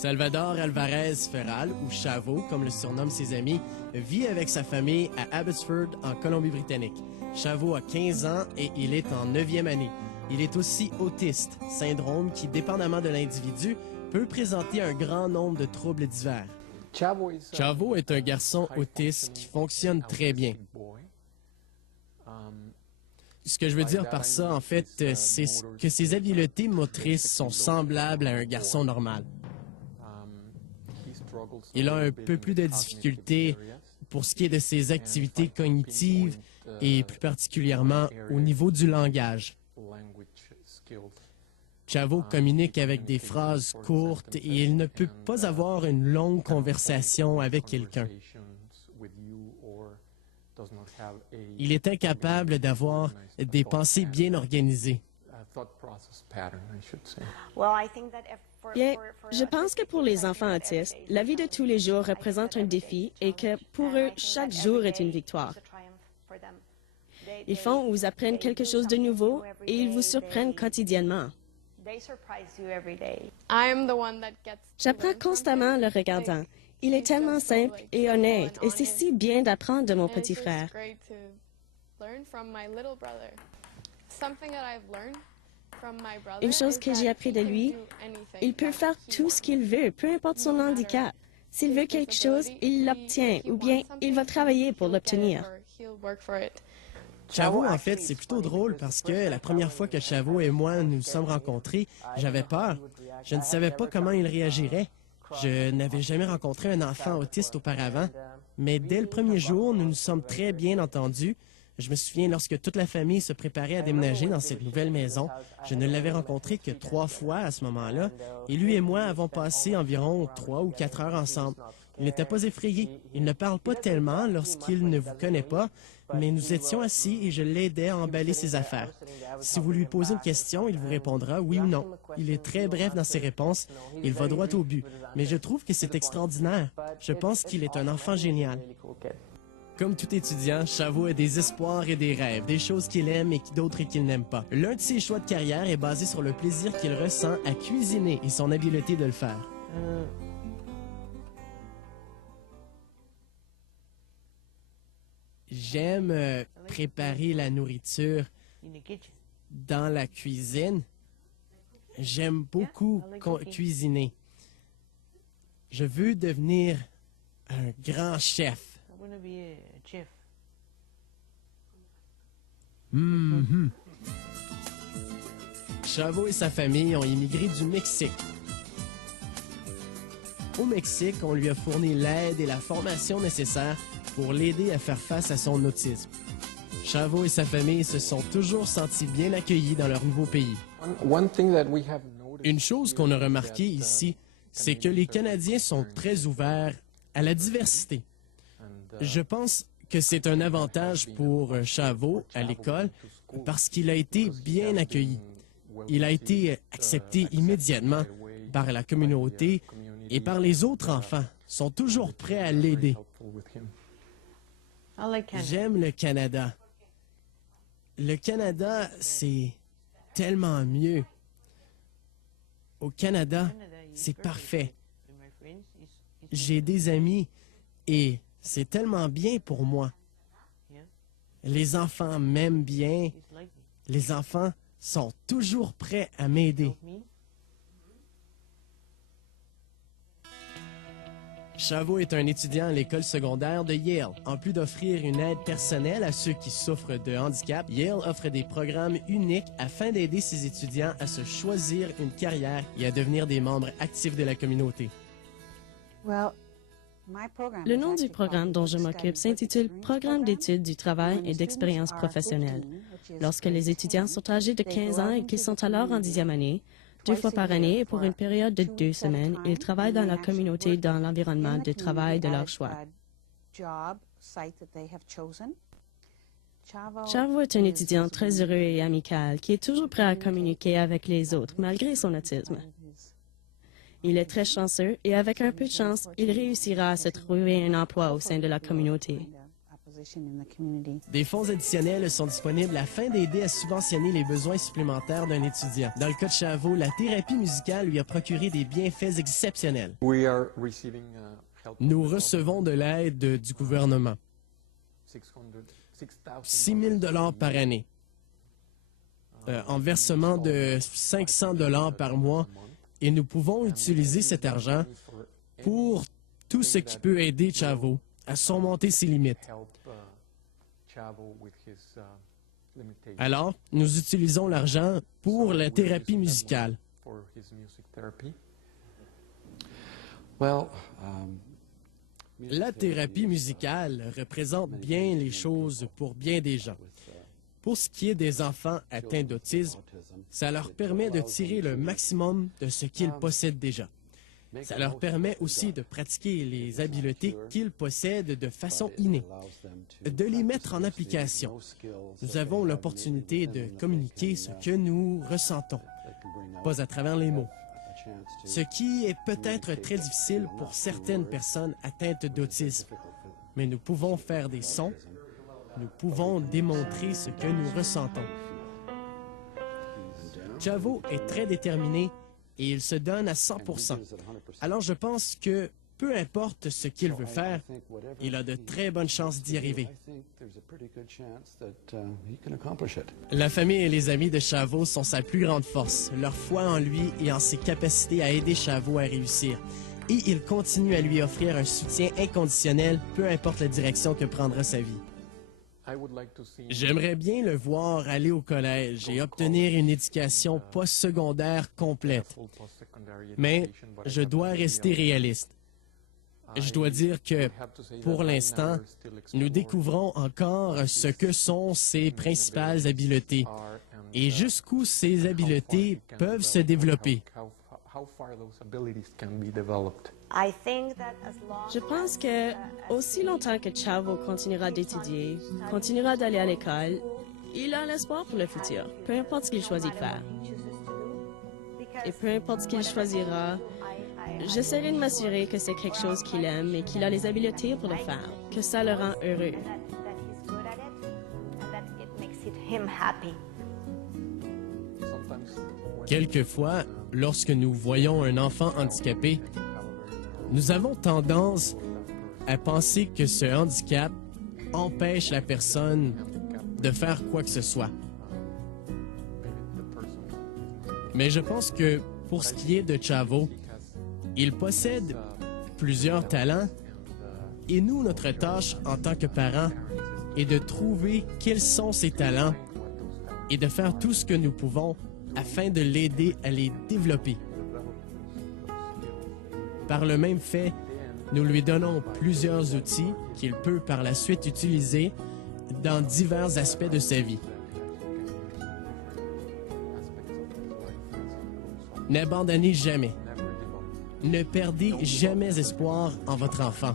Salvador Alvarez Ferral, ou Chavo, comme le surnomment ses amis, vit avec sa famille à Abbotsford, en Colombie-Britannique. Chavo a 15 ans et il est en 9e année. Il est aussi autiste, syndrome qui, dépendamment de l'individu, peut présenter un grand nombre de troubles divers. Chavo est un garçon autiste qui fonctionne très bien. Ce que je veux dire par ça, en fait, c'est que ses habiletés motrices sont semblables à un garçon normal. Il a un peu plus de difficultés pour ce qui est de ses activités cognitives et plus particulièrement au niveau du langage. Chavo communique avec des phrases courtes et il ne peut pas avoir une longue conversation avec quelqu'un. Il est incapable d'avoir des pensées bien organisées. Bien, je pense que pour les enfants autistes, la vie de tous les jours représente un défi et que pour eux, chaque jour est une victoire. Ils font ou apprennent quelque chose de nouveau et ils vous surprennent quotidiennement. J'apprends constamment en le regardant. Il est tellement simple et honnête et c'est si bien d'apprendre de mon petit frère. Une chose que j'ai appris de lui, il peut faire tout ce qu'il veut, peu importe son handicap. S'il veut quelque chose, il l'obtient ou bien il va travailler pour l'obtenir. Chavo, en fait, c'est plutôt drôle parce que la première fois que Chavo et moi nous sommes rencontrés, j'avais peur. Je ne savais pas comment il réagirait. Je n'avais jamais rencontré un enfant autiste auparavant, mais dès le premier jour, nous nous sommes très bien entendus. Je me souviens, lorsque toute la famille se préparait à déménager dans cette nouvelle maison, je ne l'avais rencontré que 3 fois à ce moment-là, et lui et moi avons passé environ 3 ou 4 heures ensemble. Il n'était pas effrayé. Il ne parle pas tellement lorsqu'il ne vous connaît pas, mais nous étions assis et je l'aidais à emballer ses affaires. Si vous lui posez une question, il vous répondra oui ou non. Il est très bref dans ses réponses. Il va droit au but. Mais je trouve que c'est extraordinaire. Je pense qu'il est un enfant génial. Comme tout étudiant, Chavo a des espoirs et des rêves, des choses qu'il aime et d'autres qu'il n'aime pas. L'un de ses choix de carrière est basé sur le plaisir qu'il ressent à cuisiner et son habileté de le faire. J'aime préparer la nourriture dans la cuisine. J'aime beaucoup cuisiner. Je veux devenir un grand chef. Chavo et sa famille ont immigré du Mexique. Au Mexique, on lui a fourni l'aide et la formation nécessaires pour l'aider à faire face à son autisme. Chavo et sa famille se sont toujours sentis bien accueillis dans leur nouveau pays. Une chose qu'on a remarqué ici, c'est que les Canadiens sont très ouverts à la diversité. Je pense que c'est un avantage pour Chavo à l'école parce qu'il a été bien accueilli. Il a été accepté immédiatement par la communauté et par les autres enfants. Ils sont toujours prêts à l'aider. J'aime le Canada. Le Canada, c'est tellement mieux. Au Canada, c'est parfait. J'ai des amis et c'est tellement bien pour moi. Les enfants m'aiment bien. Les enfants sont toujours prêts à m'aider. Chavo est un étudiant à l'école secondaire de Yale. En plus d'offrir une aide personnelle à ceux qui souffrent de handicap, Yale offre des programmes uniques afin d'aider ses étudiants à se choisir une carrière et à devenir des membres actifs de la communauté. Le nom du programme dont je m'occupe s'intitule Programme d'études du travail et d'expérience professionnelle. Lorsque les étudiants sont âgés de 15 ans et qu'ils sont alors en 10e année, 2 fois par année et pour une période de 2 semaines, ils travaillent dans la communauté dans l'environnement de travail de leur choix. Chavo est un étudiant très heureux et amical qui est toujours prêt à communiquer avec les autres malgré son autisme. Il est très chanceux et avec un peu de chance, il réussira à se trouver un emploi au sein de la communauté. Des fonds additionnels sont disponibles afin d'aider à subventionner les besoins supplémentaires d'un étudiant. Dans le cas de Chavo, la thérapie musicale lui a procuré des bienfaits exceptionnels. Nous recevons de l'aide du gouvernement. 6 000 $ par année. En versement de 500 $ par mois, et nous pouvons utiliser cet argent pour tout ce qui peut aider Chavo à surmonter ses limites. Alors, nous utilisons l'argent pour la thérapie musicale. La thérapie musicale représente bien les choses pour bien des gens. Pour ce qui est des enfants atteints d'autisme, ça leur permet de tirer le maximum de ce qu'ils possèdent déjà. Ça leur permet aussi de pratiquer les habiletés qu'ils possèdent de façon innée, de les mettre en application. Nous avons l'opportunité de communiquer ce que nous ressentons, pas à travers les mots. Ce qui est peut-être très difficile pour certaines personnes atteintes d'autisme. Mais nous pouvons faire des sons, nous pouvons démontrer ce que nous ressentons. Chavo est très déterminé et il se donne à 100%. Alors je pense que peu importe ce qu'il veut faire, il a de très bonnes chances d'y arriver. La famille et les amis de Chavo sont sa plus grande force, leur foi en lui et en ses capacités à aider Chavo à réussir. Et ils continuent à lui offrir un soutien inconditionnel, peu importe la direction que prendra sa vie. J'aimerais bien le voir aller au collège et obtenir une éducation postsecondaire complète. Mais je dois rester réaliste. Je dois dire que, pour l'instant, nous découvrons encore ce que sont ses principales habiletés et jusqu'où ces habiletés peuvent se développer. Je pense que, aussi longtemps que Chavo continuera d'étudier, continuera d'aller à l'école, il a l'espoir pour le futur, peu importe ce qu'il choisit de faire. Et peu importe ce qu'il choisira, j'essaierai de m'assurer que c'est quelque chose qu'il aime et qu'il a les habiletés pour le faire, que ça le rend heureux. Quelquefois, lorsque nous voyons un enfant handicapé, nous avons tendance à penser que ce handicap empêche la personne de faire quoi que ce soit. Mais je pense que pour ce qui est de Chavo, il possède plusieurs talents et nous, notre tâche en tant que parents est de trouver quels sont ses talents et de faire tout ce que nous pouvons afin de l'aider à les développer. Par le même fait, nous lui donnons plusieurs outils qu'il peut par la suite utiliser dans divers aspects de sa vie. N'abandonnez jamais. Ne perdez jamais espoir en votre enfant.